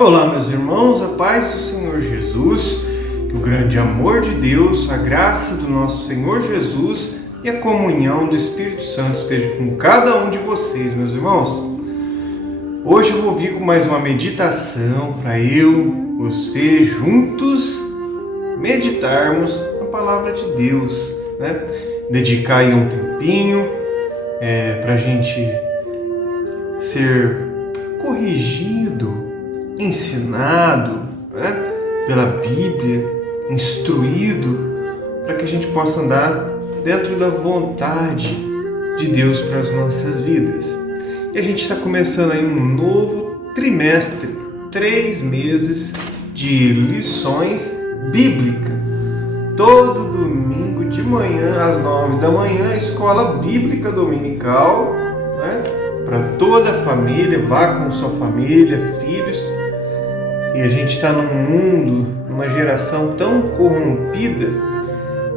Olá, meus irmãos, a paz do Senhor Jesus, que o grande amor de Deus, a graça do nosso Senhor Jesus e a comunhão do Espírito Santo esteja com cada um de vocês, meus irmãos. Hoje eu vou vir com mais uma meditação para eu, você, juntos meditarmos a palavra de Deus, né? Dedicar aí um tempinho para a gente ser corrigido, ensinado, né, pela Bíblia, instruído, para que a gente possa andar dentro da vontade de Deus para as nossas vidas. E a gente está começando aí um novo trimestre, 3 meses de lições bíblicas. Todo domingo de manhã, às 9 da manhã, escola bíblica dominical, né, para toda a família, vá com sua família, filhos. E a gente está num mundo, numa geração tão corrompida,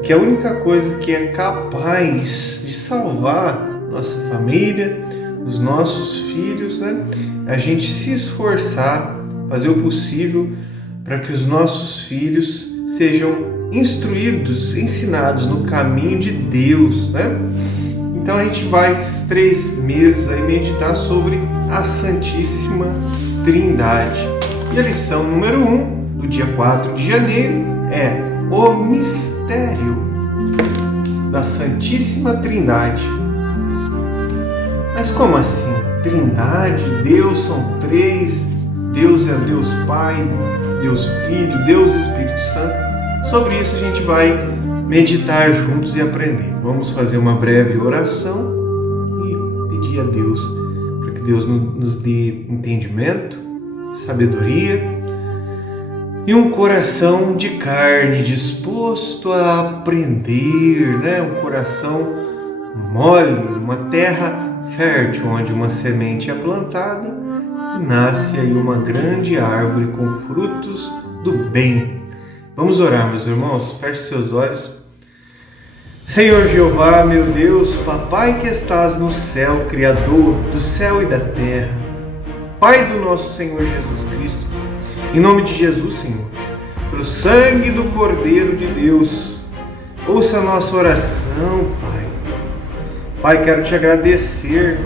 que a única coisa que é capaz de salvar nossa família, os nossos filhos, né? A gente se esforçar, fazer o possível para que os nossos filhos sejam instruídos, ensinados no caminho de Deus, né? Então a gente vai 3 meses aí meditar sobre a Santíssima Trindade. E a lição número 1, do dia 4 de janeiro, é o mistério da Santíssima Trindade. Mas como assim? Trindade, Deus são 3, Deus é Deus Pai, Deus Filho, Deus Espírito Santo. Sobre isso a gente vai meditar juntos e aprender. Vamos fazer uma breve oração e pedir a Deus para que Deus nos dê entendimento, sabedoria e um coração de carne disposto a aprender, né? Um coração mole, uma terra fértil onde uma semente é plantada e nasce aí uma grande árvore com frutos do bem. Vamos orar, meus irmãos. Feche seus olhos. Senhor Jeová, meu Deus, Papai que estás no céu, Criador do céu e da terra, Pai do nosso Senhor Jesus Cristo, em nome de Jesus, Senhor, pelo sangue do Cordeiro de Deus, ouça a nossa oração, Pai. Pai, quero te agradecer.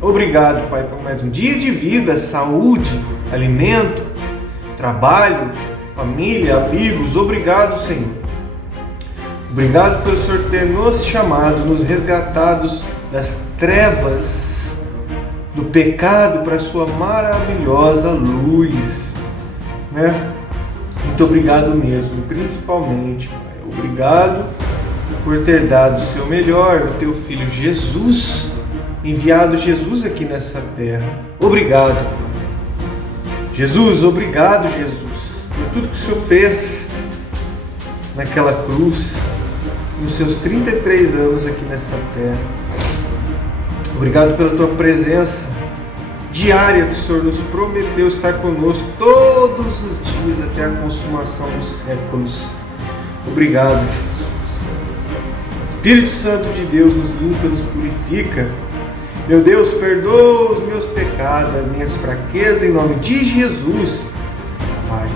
Obrigado, Pai, por mais um dia de vida, saúde, alimento, trabalho, família, amigos. Obrigado, Senhor. Obrigado pelo Senhor ter nos chamado, nos resgatados das trevas, do pecado para a sua maravilhosa luz, né? Muito obrigado mesmo, principalmente, Pai. Obrigado por ter dado o seu melhor, o teu Filho Jesus, enviado Jesus aqui nessa terra. Obrigado, Pai. Jesus, obrigado, Jesus, por tudo que o Senhor fez naquela cruz, nos seus 33 anos aqui nessa terra. Obrigado pela tua presença diária que o Senhor nos prometeu estar conosco todos os dias até a consumação dos séculos. Obrigado, Jesus. Espírito Santo de Deus nos limpa, nos purifica. Meu Deus, perdoa os meus pecados, as minhas fraquezas em nome de Jesus. Pai,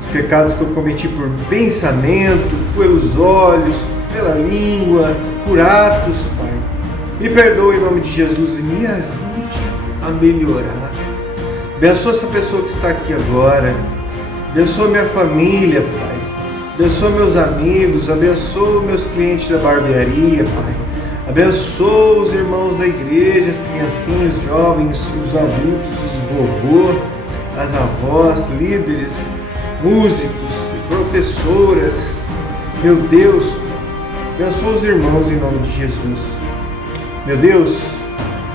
os pecados que eu cometi por pensamento, pelos olhos, pela língua, por atos, Pai. Me perdoe em nome de Jesus e me ajude a melhorar. Abençoa essa pessoa que está aqui agora. Abençoa minha família, Pai. Abençoa meus amigos. Abençoa meus clientes da barbearia, Pai. Abençoa os irmãos da igreja, as criancinhas, os jovens, os adultos, os vovôs, as avós, líderes, músicos, professoras. Meu Deus, abençoa os irmãos em nome de Jesus. Meu Deus,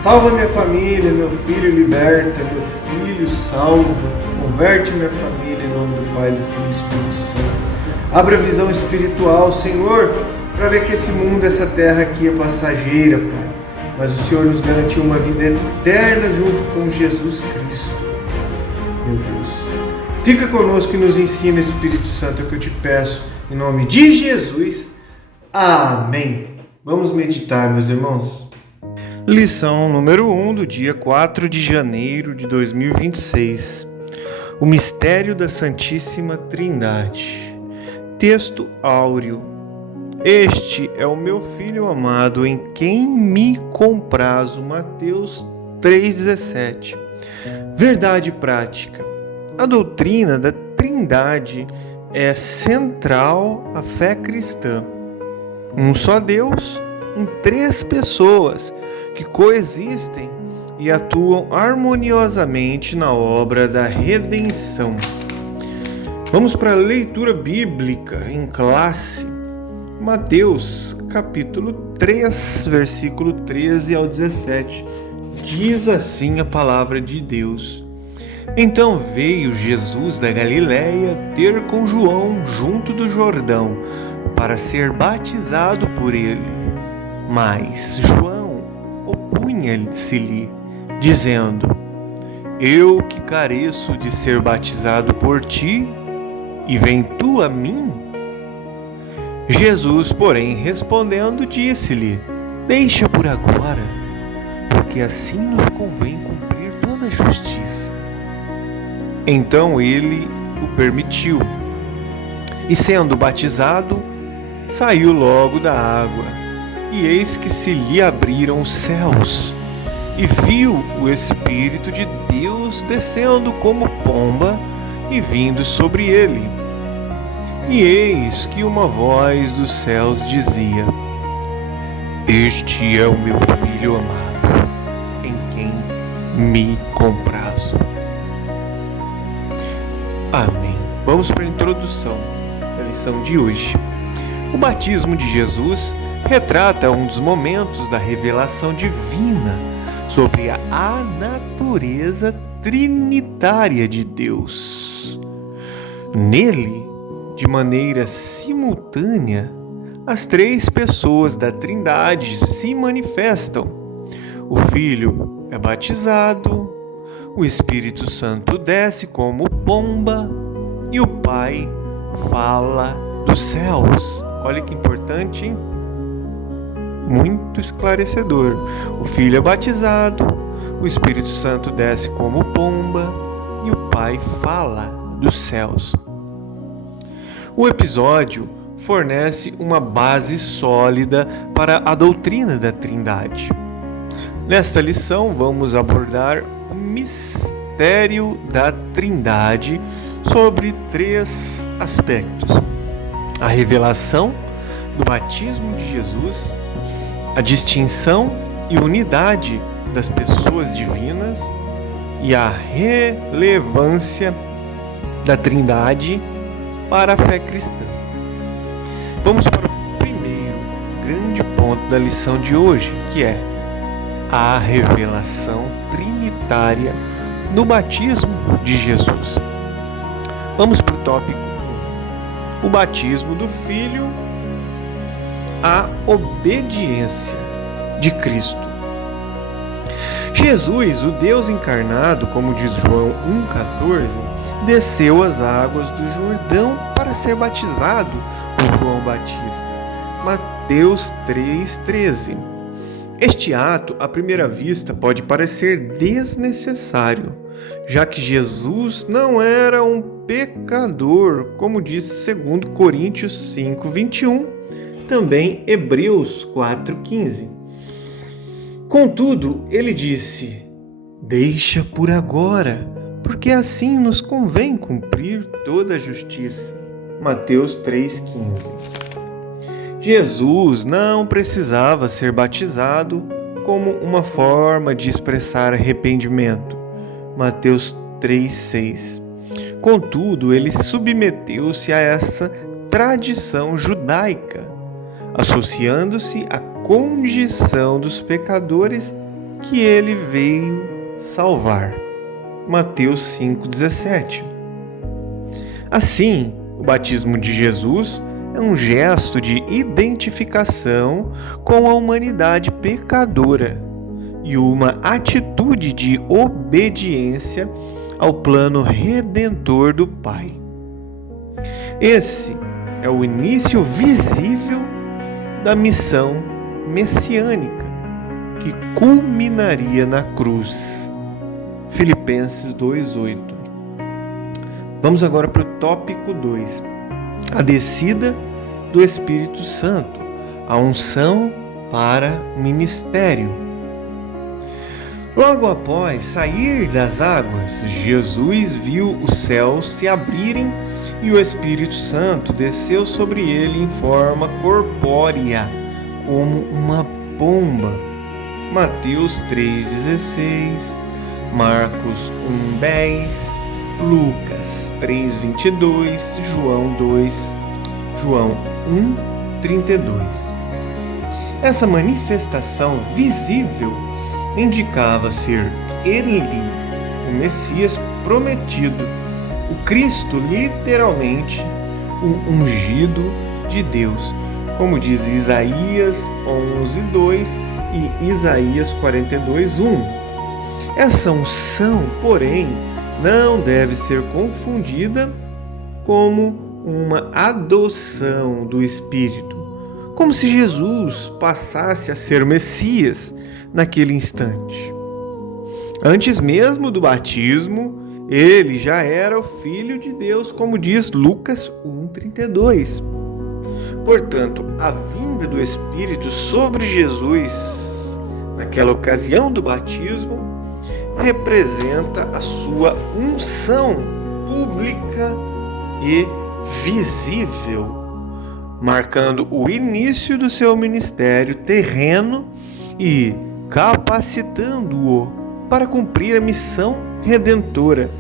salva minha família, meu filho liberta, meu filho salva, converte minha família em nome do Pai, do Filho e do Espírito Santo. Abra a visão espiritual, Senhor, para ver que esse mundo, essa terra aqui é passageira, Pai. Mas o Senhor nos garantiu uma vida eterna junto com Jesus Cristo. Meu Deus, fica conosco e nos ensina, Espírito Santo, é o que eu te peço, em nome de Jesus. Amém. Vamos meditar, meus irmãos. Lição número 1 do dia 4 de janeiro de 2026. O mistério da Santíssima Trindade. Texto áureo. Este é o meu Filho amado, em quem me comprazo. Mateus 3,17. Verdade prática. A doutrina da Trindade é central à fé cristã. Um só Deus em 3 pessoas que coexistem e atuam harmoniosamente na obra da redenção. Vamos para a leitura bíblica em classe. Mateus, capítulo 3, versículo 13 ao 17. Diz assim a palavra de Deus. Então veio Jesus da Galiléia ter com João junto do Jordão, para ser batizado por ele. Mas João opunha-se-lhe, dizendo: Eu que careço de ser batizado por ti, e vem tu a mim? Jesus, porém, respondendo, disse-lhe: Deixa por agora, porque assim nos convém cumprir toda a justiça. Então ele o permitiu, e sendo batizado, saiu logo da água, e eis que se lhe abriram os céus, e viu o Espírito de Deus descendo como pomba e vindo sobre ele. E eis que uma voz dos céus dizia: Este é o meu Filho amado, em quem me comprazo. Amém. Vamos para a introdução da lição de hoje. O batismo de Jesus retrata um dos momentos da revelação divina sobre a natureza trinitária de Deus. Nele, de maneira simultânea, as 3 pessoas da Trindade se manifestam. O Filho é batizado, o Espírito Santo desce como pomba e o Pai fala dos céus. Olha que importante, hein? Muito esclarecedor. O Filho é batizado, o Espírito Santo desce como pomba e o Pai fala dos céus. O episódio fornece uma base sólida para a doutrina da Trindade. Nesta lição, vamos abordar o mistério da Trindade sobre 3 aspectos: a revelação do batismo de Jesus, a distinção e unidade das pessoas divinas e a relevância da Trindade para a fé cristã. Vamos para o primeiro grande ponto da lição de hoje, que é a revelação trinitária no batismo de Jesus. Vamos para o tópico 1. O batismo do Filho, a obediência de Cristo. Jesus, o Deus encarnado, como diz João 1,14, desceu as águas do Jordão para ser batizado por João Batista. Mateus 3,13. Este ato, à primeira vista, pode parecer desnecessário, já que Jesus não era um pecador, como diz 2 Coríntios 5,21, também Hebreus 4,15. Contudo, ele disse: Deixa por agora, porque assim nos convém cumprir toda a justiça. Mateus 3,15. Jesus não precisava ser batizado como uma forma de expressar arrependimento. Mateus 3,6. Contudo, ele submeteu-se a essa tradição judaica, associando-se à condição dos pecadores que ele veio salvar. Mateus 5,17. Assim, o batismo de Jesus é um gesto de identificação com a humanidade pecadora e uma atitude de obediência ao plano redentor do Pai. Esse é o início visível da missão messiânica que culminaria na cruz. Filipenses 2,8. Vamos agora para o tópico 2, a descida do Espírito Santo, a unção para o ministério. Logo após sair das águas, Jesus viu os céus se abrirem e o Espírito Santo desceu sobre ele em forma corpórea, como uma pomba. Mateus 3,16, Marcos 1,10, Lucas 3,22, João 1,32. Essa manifestação visível indicava ser ele, o Messias prometido, o Cristo, literalmente, o ungido de Deus, como diz Isaías 11:2 e Isaías 42:1. Essa unção, porém, não deve ser confundida como uma adoção do Espírito, como se Jesus passasse a ser Messias naquele instante. Antes mesmo do batismo, ele já era o Filho de Deus, como diz Lucas 1,32. Portanto, a vinda do Espírito sobre Jesus, naquela ocasião do batismo, representa a sua unção pública e visível, marcando o início do seu ministério terreno e capacitando-o para cumprir a missão redentora,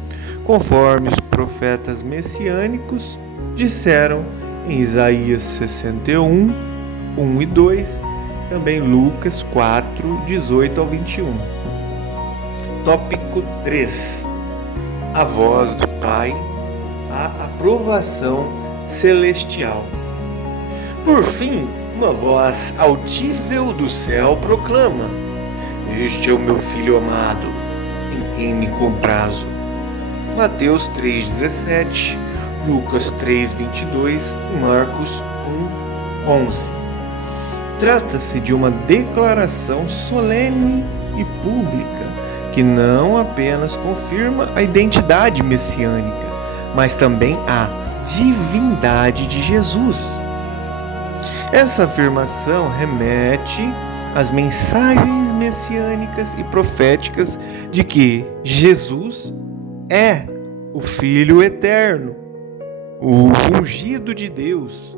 conforme os profetas messiânicos disseram em Isaías 61, 1 e 2, também Lucas 4, 18 ao 21. Tópico 3. A voz do Pai, a aprovação celestial. Por fim, uma voz audível do céu proclama: Este é o meu Filho amado, em quem me comprazo. Mateus 3,17, Lucas 3,22 e Marcos 1,11. Trata-se de uma declaração solene e pública que não apenas confirma a identidade messiânica, mas também a divindade de Jesus. Essa afirmação remete às mensagens messiânicas e proféticas de que Jesus é o Filho eterno, o ungido de Deus,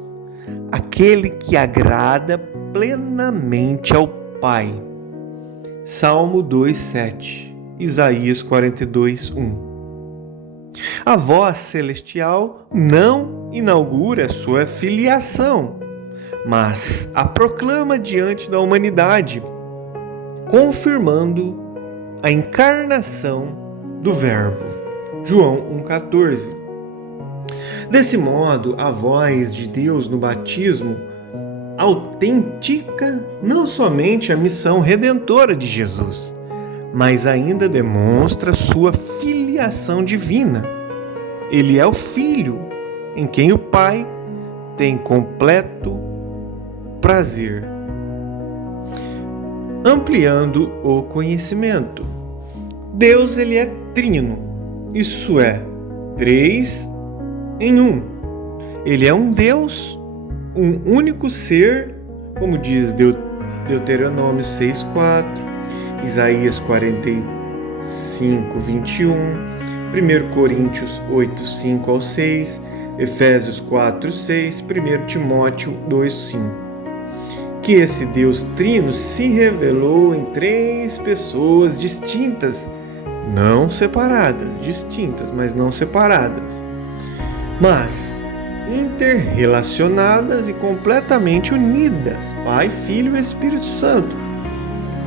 aquele que agrada plenamente ao Pai. Salmo 2,7, Isaías 42:1. A voz celestial não inaugura sua filiação, mas a proclama diante da humanidade, confirmando a encarnação do Verbo. João 1,14. Desse modo, a voz de Deus no batismo autentica não somente a missão redentora de Jesus, mas ainda demonstra sua filiação divina. Ele é o Filho em quem o Pai tem completo prazer. Ampliando o conhecimento. Deus, ele é trino, isso é, 3 em 1. Ele é um Deus, um único ser, como diz Deuteronômio 6,4, Isaías 45:21, 1 Coríntios 8:5 ao 6, Efésios 4:6, 1 Timóteo 2:5. Que esse Deus trino se revelou em 3 pessoas distintas, não separadas, distintas, mas não separadas, mas interrelacionadas e completamente unidas, Pai, Filho e Espírito Santo.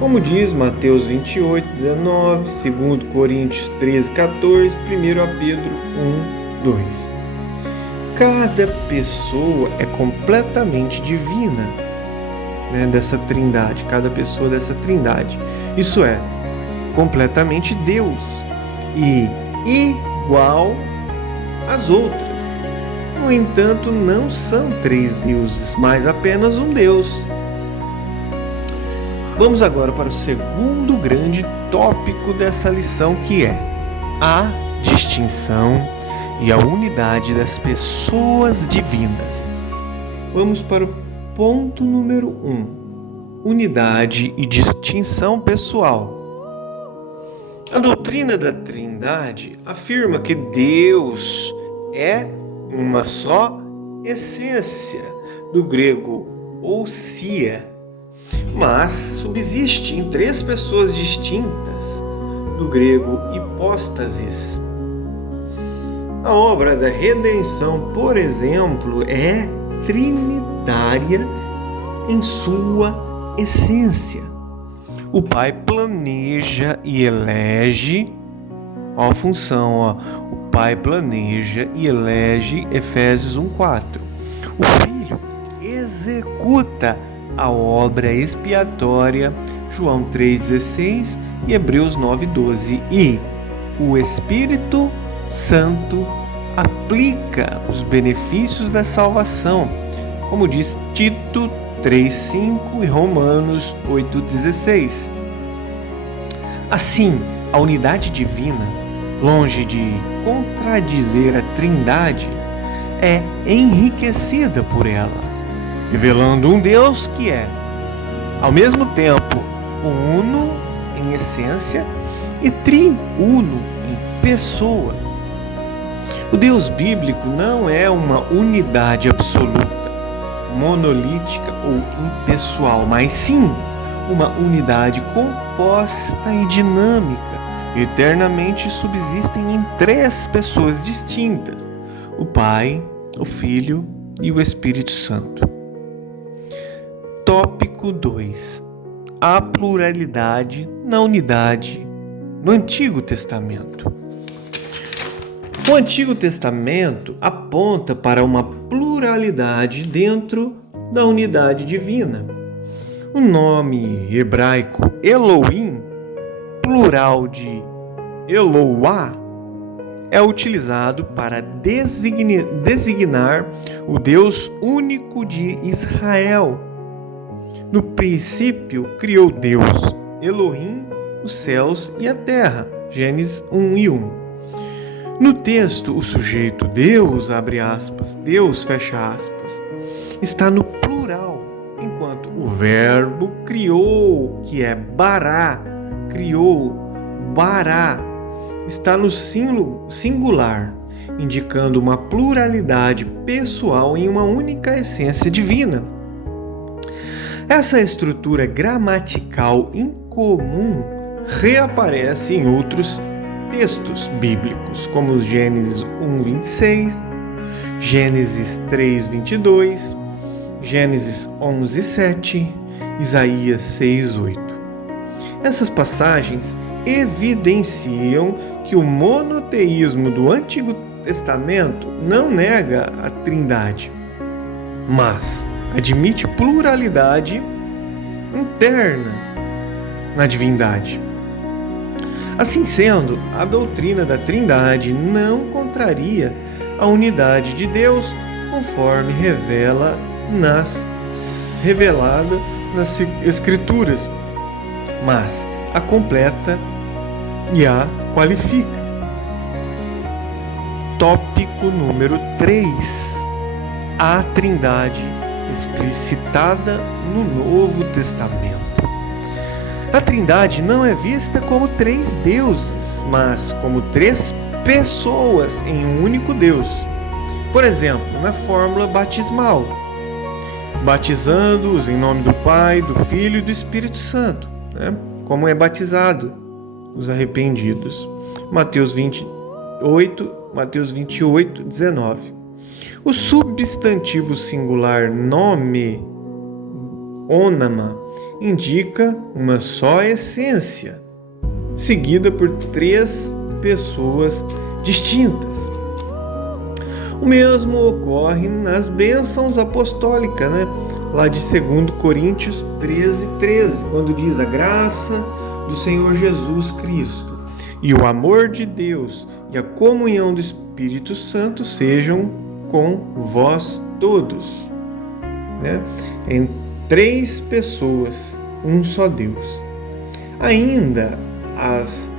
Como diz Mateus 28:19, 2 Coríntios 13:14, 1 Pedro 1:2. Cada pessoa é completamente divina, dessa trindade, cada pessoa dessa trindade. Isso é, completamente Deus e igual às outras. No entanto, não são 3 deuses, mas apenas um Deus. Vamos agora para o segundo grande tópico dessa lição, que é a distinção e a unidade das pessoas divinas. Vamos para o ponto número 1. Unidade e distinção pessoal. A doutrina da Trindade afirma que Deus é uma só essência, do grego ousia, mas subsiste em 3 pessoas distintas, do grego hipóstasis. A obra da redenção, por exemplo, é trinitária em sua essência. O Pai planeja e elege, ó a função, o Pai planeja e elege, Efésios 1:4. O Filho executa a obra expiatória, João 3,16 e Hebreus 9,12. E o Espírito Santo aplica os benefícios da salvação, como diz Tito 3,5 e Romanos 8,16. Assim, a unidade divina, longe de contradizer a Trindade, é enriquecida por ela, revelando um Deus que é, ao mesmo tempo, uno em essência e triuno em pessoa. O Deus bíblico não é uma unidade absoluta, monolítica ou impessoal, mas sim uma unidade composta e dinâmica. Eternamente subsistem em 3 pessoas distintas: o Pai, o Filho e o Espírito Santo. Tópico 2. A pluralidade na unidade no Antigo Testamento. O Antigo Testamento aponta para uma pluralidade dentro da unidade divina. O nome hebraico Elohim, plural de Eloá, é utilizado para designar o Deus único de Israel. No princípio, criou Deus, Elohim, os céus e a terra. Gênesis 1:1. No texto, o sujeito Deus, abre aspas, Deus, fecha aspas, está no plural, enquanto o verbo criou, que é bará, criou, bará, está no singular, indicando uma pluralidade pessoal em uma única essência divina. Essa estrutura gramatical incomum reaparece em outros textos bíblicos, como Gênesis 1:26, Gênesis 3:22, Gênesis 11:7, Isaías 6:8. Essas passagens evidenciam que o monoteísmo do Antigo Testamento não nega a Trindade, mas admite pluralidade interna na divindade. Assim sendo, a doutrina da Trindade não contraria a unidade de Deus, conforme revelada nas Escrituras, mas a completa e a qualifica. Tópico número 3. A Trindade explicitada no Novo Testamento. A Trindade não é vista como 3 deuses, mas como 3 pessoas em um único Deus. Por exemplo, na fórmula batismal, batizando-os em nome do Pai, do Filho e do Espírito Santo, como é batizado os arrependidos. Mateus 28:19. O substantivo singular nome, ônama, indica uma só essência, seguida por 3 pessoas distintas. O mesmo ocorre nas bênçãos apostólicas, lá de 2 Coríntios 13:13, quando diz: a graça do Senhor Jesus Cristo e o amor de Deus e a comunhão do Espírito Santo sejam com vós todos. Em 3 pessoas, um só Deus. Ainda as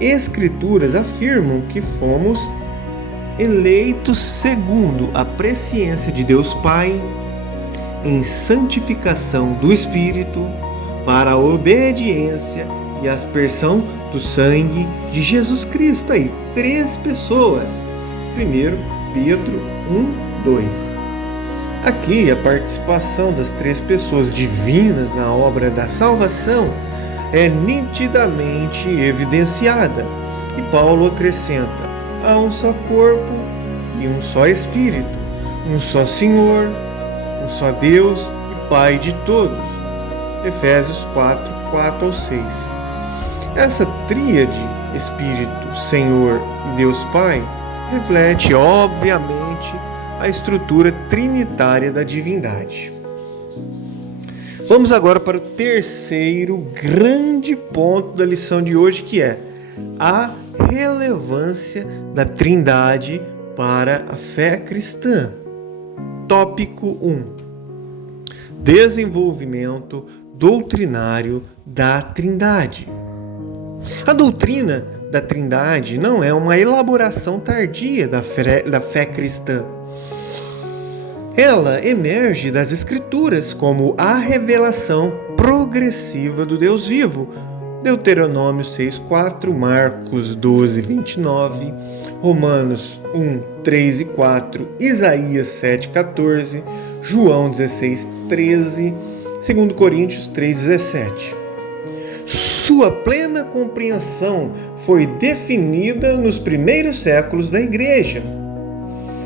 Escrituras afirmam que fomos eleitos segundo a presciência de Deus Pai, em santificação do Espírito, para a obediência e aspersão do sangue de Jesus Cristo. Aí, 3 pessoas. 1 Pedro 1:2. Aqui, a participação das 3 pessoas divinas na obra da salvação é nitidamente evidenciada. E Paulo acrescenta: há um só corpo e um só Espírito, um só Senhor, um só Deus e Pai de todos. Efésios 4:4-6. Essa tríade, Espírito, Senhor e Deus Pai, reflete, obviamente, a estrutura trinitária da divindade. Vamos agora para o terceiro grande ponto da lição de hoje, que é a relevância da Trindade para a fé cristã. Tópico 1. Desenvolvimento doutrinário da Trindade. A doutrina da Trindade não é uma elaboração tardia da fé cristã. Ela emerge das Escrituras como a revelação progressiva do Deus vivo. Deuteronômio 6:4, Marcos 12:29, Romanos 1:3-4, Isaías 7:14, João 16:13, 2 Coríntios 3:17. Sua plena compreensão foi definida nos primeiros séculos da Igreja.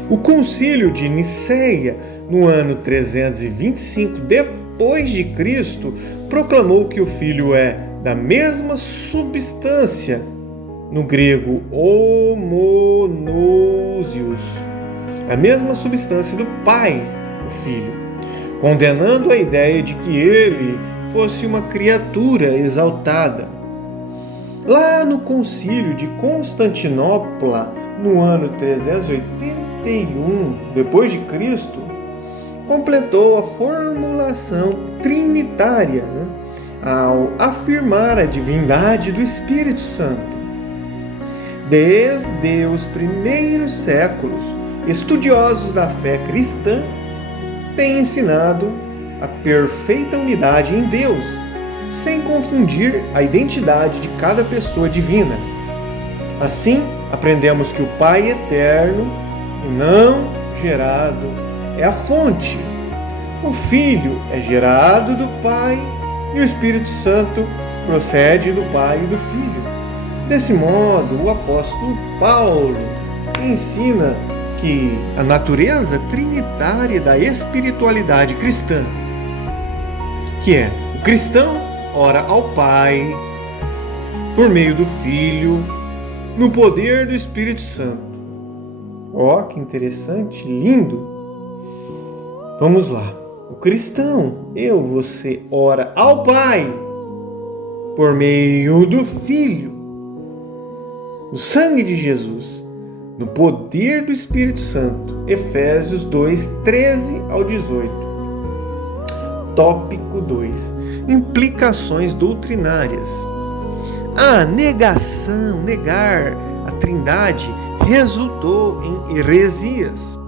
O Concílio de Nicéia, no ano 325 depois de Cristo, proclamou que o Filho é da mesma substância, no grego homonousios, a mesma substância do Pai, o Filho, condenando a ideia de que ele fosse uma criatura exaltada. Lá no Concílio de Constantinopla, no ano 381 depois de Cristo, completou a formulação trinitária, ao afirmar a divindade do Espírito Santo. Desde os primeiros séculos, estudiosos da fé cristã têm ensinado a perfeita unidade em Deus, sem confundir a identidade de cada pessoa divina. Assim, aprendemos que o Pai eterno e não gerado é a fonte. O Filho é gerado do Pai e o Espírito Santo procede do Pai e do Filho. Desse modo, o apóstolo Paulo ensina que a natureza trinitária da espiritualidade cristã, que é o cristão ora ao Pai por meio do Filho, no poder do Espírito Santo. Ó, que interessante, lindo! Vamos lá. O cristão, você, ora ao Pai por meio do Filho, o sangue de Jesus, no poder do Espírito Santo. Efésios 2:13-18. Tópico 2. Implicações doutrinárias. A negar a Trindade resultou em heresias.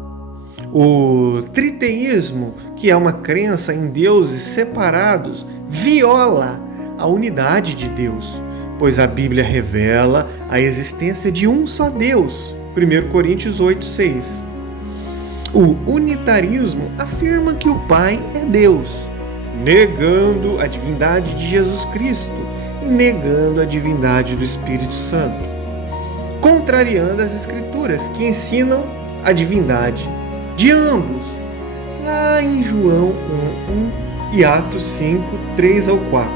O triteísmo, que é uma crença em deuses separados, viola a unidade de Deus, pois a Bíblia revela a existência de um só Deus. 1 Coríntios 8:6. O unitarismo afirma que o Pai é Deus, negando a divindade de Jesus Cristo e negando a divindade do Espírito Santo, contrariando as Escrituras, que ensinam a divindade de ambos, lá em João 1:1 e Atos 5:3-4.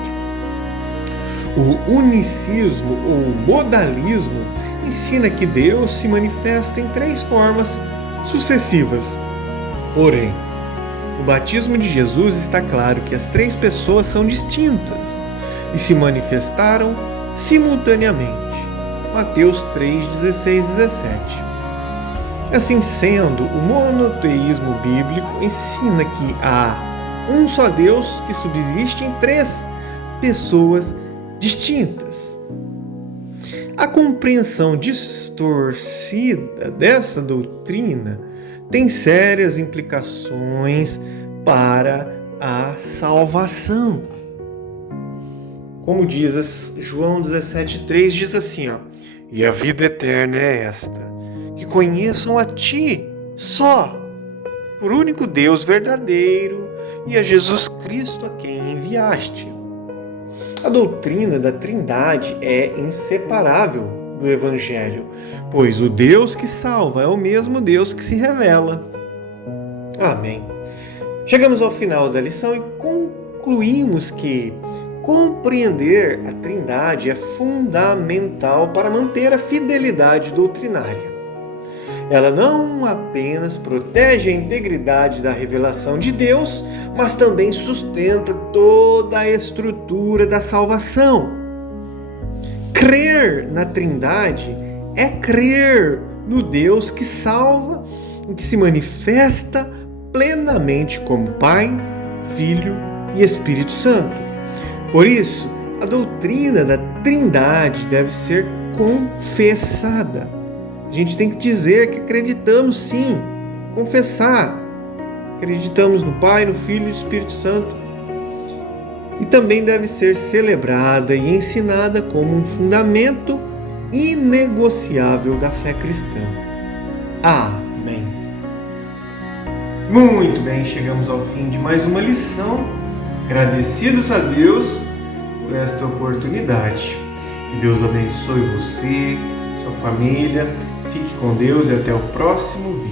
O unicismo ou modalismo ensina que Deus se manifesta em 3 formas sucessivas. Porém, no batismo de Jesus está claro que as 3 pessoas são distintas e se manifestaram simultaneamente. Mateus 3:16-17. Assim sendo, o monoteísmo bíblico ensina que há um só Deus que subsiste em 3 pessoas distintas. A compreensão distorcida dessa doutrina tem sérias implicações para a salvação. Como diz João 17,3, diz assim, e a vida eterna é esta, que conheçam a Ti só, por único Deus verdadeiro, e a Jesus Cristo a quem enviaste. A doutrina da Trindade é inseparável do Evangelho, pois o Deus que salva é o mesmo Deus que se revela. Amém. Chegamos ao final da lição e concluímos que compreender a Trindade é fundamental para manter a fidelidade doutrinária. Ela não apenas protege a integridade da revelação de Deus, mas também sustenta toda a estrutura da salvação. Crer na Trindade é crer no Deus que salva e que se manifesta plenamente como Pai, Filho e Espírito Santo. Por isso, a doutrina da Trindade deve ser confessada. A gente tem que dizer que acreditamos sim, confessar. Acreditamos no Pai, no Filho e no Espírito Santo. E também deve ser celebrada e ensinada como um fundamento inegociável da fé cristã. Amém. Muito bem, chegamos ao fim de mais uma lição. Agradecidos a Deus por esta oportunidade. Que Deus abençoe você, sua família. Fique com Deus e até o próximo vídeo.